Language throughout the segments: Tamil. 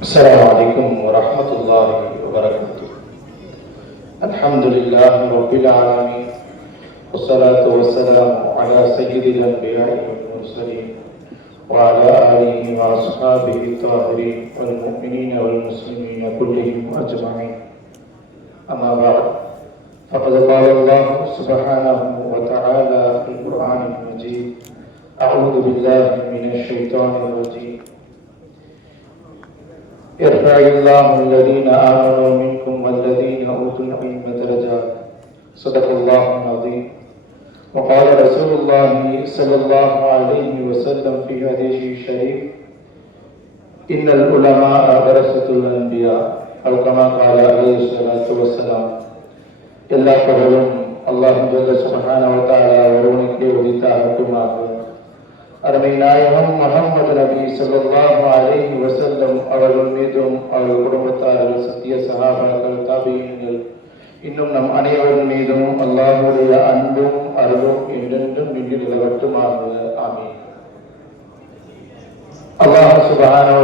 السلام عليكم ورحمة الله وبركاته. الحمد لله رب العالمين والصلاة والسلام على سيد الأنبياء والمرسلين وعلى آله وأصحابه الطاهرين والمؤمنين والمسلمين كلهم أجمعين. أما بعد فقد قال الله سبحانه وتعالى في القرآن المجيد أعوذ بالله من الشيطان الرجيم. يرفع الله الذين آمنوا منكم والذين أوتوا العلم درجات صدق الله العظيم وقال رسول الله صلى الله عليه وسلم في حديثه الشريف إن العلماء ورثة الأنبياء أو كما قال عليه الصلاة والسلام எல்லா புகழும் அல்லாஹ் ஜல்ல சுப்ஹானஹு வ தஆலா ஒருவனுக்கே உரித்தாகட்டுமாக அருமை நாயகம் முகமது நபி ஸல்லல்லாஹு அலைஹி வஸல்லம் அவர்கள் மீதும் அவர்கள் குடும்பத்தார்கள் சத்திய சகாபாக்கள் தாபியங்கள் இன்னும் நம் அனைவரின் மீதும் அல்லாஹுடைய அன்பும் அருளும் என்றென்றும் நின்று நிலவட்டுமாக ஆமீன். அல்லாஹ் சுப்ஹானஹு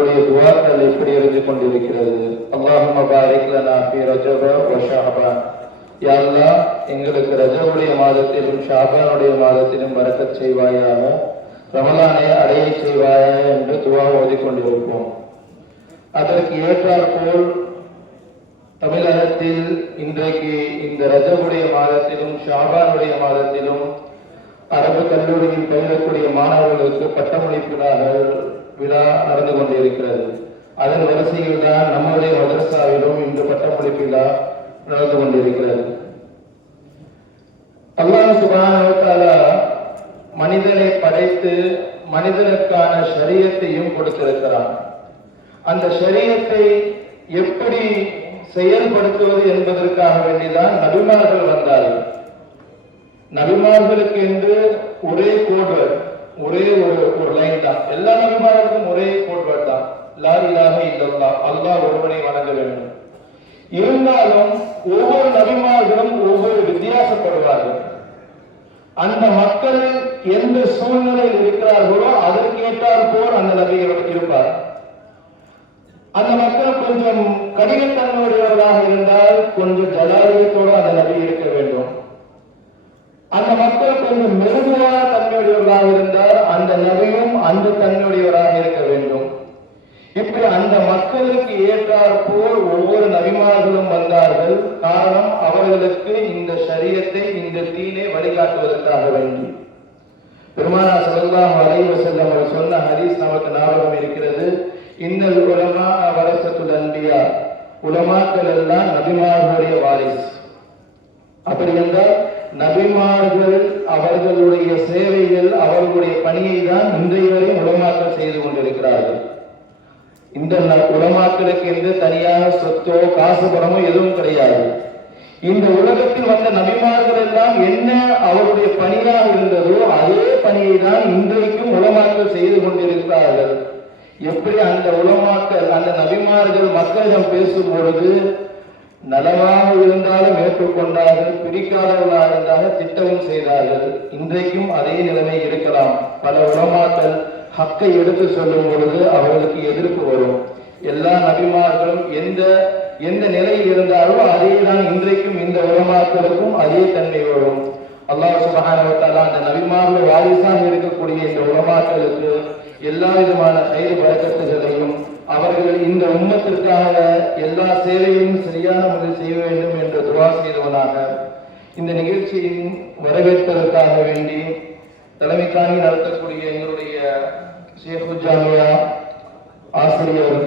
நம்மளுடைய துவார்கள் எப்படி இருந்து கொண்டிருக்கிறது. அல்லாஹும்ம பாரிக் லனா ஃபி ரஜப வ ஷஅபான் யா அல்லாஹ் எங்களுக்கு ரஜபுடைய மாதத்திலும் ஷாபானுடைய மாதத்திலும் பரக்கத் செய்வாயாக. ரமலானை அடைய செய்வாயாக என்று துவா ஓதிக்கொண்டிருப்போம் அதற்கு ஏற்றாற்போல் தமிழகத்தில் இன்றைக்கு இந்த ரஜபுடைய மாதத்திலும் ஷாபானுடைய மாதத்திலும் அரபு கல்லூரியில் பயிலக்கூடிய மாணவர்களுக்கு பட்டமளிப்பு விழாகள் விழா நடந்து கொண்டிருக்கிறது. அதன் வரிசையில் தான் நம்முடைய மதரசாவிலும் இந்த பட்டமளிப்பு விழா நடந்து கொண்டிருக்கிறது. அல்லாஹ் சுபான மனிதனை படைத்து மனிதனுக்கான சரியத்தையும் கொடுத்திருக்கிறான். அந்த சரியத்தை எப்படி செயல்படுத்துவது என்பதற்காக வேண்டிதான் நபிமார்கள் வந்தார்கள். நபிமார்களுக்கு என்று ஒரே கோடு ஒரே ஒரு ஒரு லைன் தான். எல்லா நபிமார்களுக்கும் ஒரே கோட்பாடு தான். லா இலாஹ தான் அல்லாஹ் ஒருவனை வணங்க வேண்டும். இருந்தாலும் ஒவ்வொரு நபிமார்களும் ஒவ்வொரு வித்தியாசப்படுவார்கள். அந்த மக்கள் எந்த சூழ்நிலையில் இருக்கிறார்களோ அதற்கேற்றால் போல் அந்த நபிகள் இருப்பார். அந்த மக்கள் கொஞ்சம் கடினத்தன்மையுடையவர்களாக இருந்தால் கொஞ்சம் ஜலாலயத்தோடு அந்த நபி இருக்க வேண்டும். அந்த மக்கள் கொஞ்சம் மெருகுவான தன்மையுடையவர்களாக இருந்தால் அந்த நபியும் அந்த தன்மையுடையவராக இருக்க வேண்டும். இப்படி அந்த மக்களுக்கு ஏற்றார் போல் ஒவ்வொரு நபிமார்களும் வந்தார்கள். காரணம் அவர்களுக்கு இந்த சரியத்தை இந்த தீனை வழிகாட்டுவதற்காக வேண்டி. பெருமானா ஸல்லல்லாஹு அலைஹி வஸல்லம் அவர் சொன்ன ஹதீஸ் நமக்கு ஞாபகம் இருக்கிறது. இன்னல் உலமா வரசத்துல் அன்பியா. உலமாக்கள் எல்லாம் நபிமார்களுடைய வாரிஸ் அப்படி என்றால் நபிமார்கள் அவர்களுடைய சேவைகள் அவர்களுடைய பணியை தான் இன்றைய வரை உலமாக்கள் செய்து கொண்டிருக்கிறார்கள். இந்த உலமாக்களுக்கு என்று தனியாக சொத்தோ காசு பணமோ எதுவும் கிடையாது. இந்த உலகத்தில் வந்த நபிமார்கள் எல்லாம் என்ன அவருடைய பணியாக இருந்ததோ அதே பணியை தான் இன்றைக்கும் உலமாக்கள் செய்து கொண்டிருக்கிறார்கள். எப்படி அந்த உலமாக்கள் அந்த நபிமார்கள் மக்களிடம் பேசும் பொழுது நலமாக இருந்தாலும் ஏற்றுக்கொண்டார்கள் பிரிக்காதவர்களாக இருந்தாலும் திட்டமும் செய்தார்கள். இன்றைக்கும் அதே நிலைமை இருக்கலாம். பல உலமாக்கள் ஹக்கை எடுத்து சொல்லும் பொழுது அவர்களுக்கு எதிர்ப்பு வரும். எல்லா நபிமார்களும் எந்த எந்த நிலையில் இருந்தாலும் அதே தான் இன்றைக்கும் இந்த உலமாக்களுக்கும் அதே தன்மை வரும். அல்லாஹ் சுபஹானஹு அந்த நபிமார்கள் வாரிசாக இருக்கக்கூடிய இந்த உலமாக்களுக்கு எல்லா விதமான செயல் வழக்கத்துகளையும் அவர்கள் இந்த உம்மத்திற்காக எல்லா சேவையும் சரியான முறையில் செய்ய வேண்டும் என்று துவா செய்தவனாக இந்த நிகழ்ச்சியின் வரவேற்பதற்காக வேண்டி தலைமை தாங்கி நடத்தக்கூடிய எங்களுடைய ஷேഖு ஜாமியா ஆசிரியர்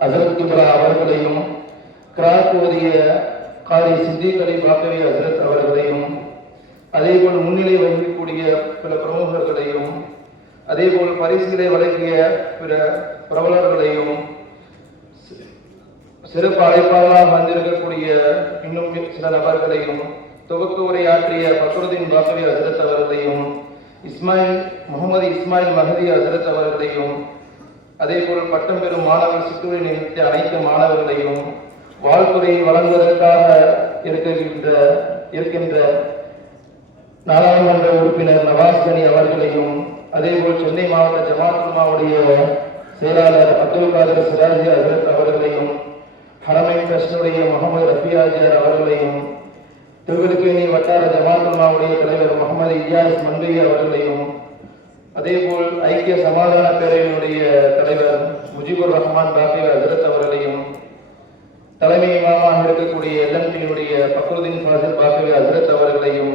அசரத் கிப்ரா அவர்களையும் கிராக் ஓதிய காரி சித்திக் அலி பாக்கவி ஹசரத் அவர்களையும் அதேபோல் முன்னிலை வகிக்கக்கூடிய பிற பிரமுகர்களையும் அதே போல் பரிசுகளை வழங்கிய பிற பிரபலர்களையும் சிறப்பு அழைப்பாளராக வந்திருக்கக்கூடிய இன்னும் சில நபர்களையும் துவக்க உரையாற்றிய பக்ருதீன் பாசவி ஹசரத் அவர்களையும் இஸ்மாயில் முகமது இஸ்மாயில் மஹதி ஹசரத் அவர்களையும் அதேபோல் பட்டம் பெறும் மாணவர் சிற்றுரை நிகழ்த்திய அனைத்து மாணவர்களையும் வாழ்த்துறை வழங்குவதற்காக இருக்கின்ற இருக்கின்ற நாடாளுமன்ற உறுப்பினர் நவாஸ் அவர்களையும் அதேபோல் சென்னை மாவட்ட ஜமாத்துமாவுடைய செயலாளர் அப்துல் காதர் சிராஜி ஹசரத் அவர்களையும் ஹரமை ட்ரஸ்டுடைய முகமது ரஃபியாஜர் அவர்களையும் திருவிழுக்கேணி வட்டார ஜமாத்துமாவுடைய தலைவர் முகமது இஜாஸ் மன்வி அவர்களையும் அதேபோல் ஐக்கிய சமாதான பேரவையினுடைய தலைவர் முஜிபுர் ரஹ்மான் பாக்கிர் அசரத் அவர்களையும் தலைமை இமாமாக இருக்கக்கூடிய எல்என்பியினுடைய பக்ருதீன் ஃபாசில் பாபிர் அசரத் அவர்களையும்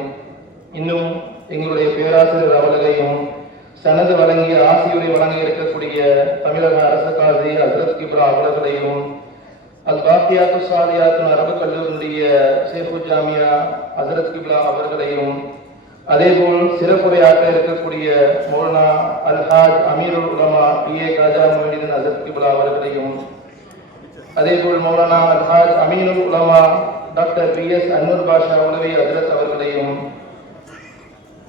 இன்னும் எங்களுடைய பேராசிரியர் அவர்களையும் சனது வழங்கிய ஆசியுரை வழங்க இருக்கக்கூடிய தமிழக அரசு காசி அசரத் கிப்ரா அவர்களையும் அல் பாக்கியாத்து சாலியாத்தின் அரபு கல்லூரியுடைய சேஃபு ஜாமியா ஹசரத் கிப்லா அவர்களையும் அதேபோல் சிறப்புரையாற்ற இருக்கக்கூடிய மோனா அல்ஹாஜ் அமீருல் உலமா பி. ஏ. காஜா மொய்தீன் ஹசரத் கிப்லா அவர்களையும் அதேபோல் மௌலானா அல்ஹாஜ் அமீனுல் உலமா doctor P. S. Anwar Basha உலவி ஹசரத் அவர்களையும்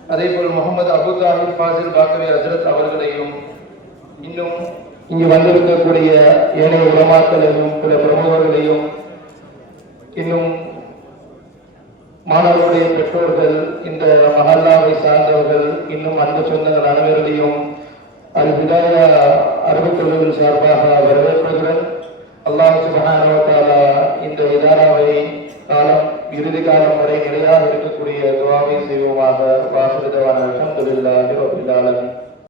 அதே போல் முகமது அபுதாஹிப் ஃபாசில் பாக்கவே ஹசரத் அவர்களையும் இன்னும் இங்கு வந்திருக்கக்கூடிய ஏனைய உலமாக்களையும் பிற பிரமுகர்களையும் இன்னும் மாணவர்களுடைய பெற்றோர்கள் இந்த மஹல்லாவை சார்ந்தவர்கள் இன்னும் அன்பு சொந்தங்கள் அனைவர்களையும் அது விதாய அறிவுக்குழுவின் சார்பாக வரவேற்பதுடன் அல்லாஹ் சுபஹானஹு இந்த இதாராவை காலம் இறுதி காலம் வரை நிலையாக இருக்கக்கூடிய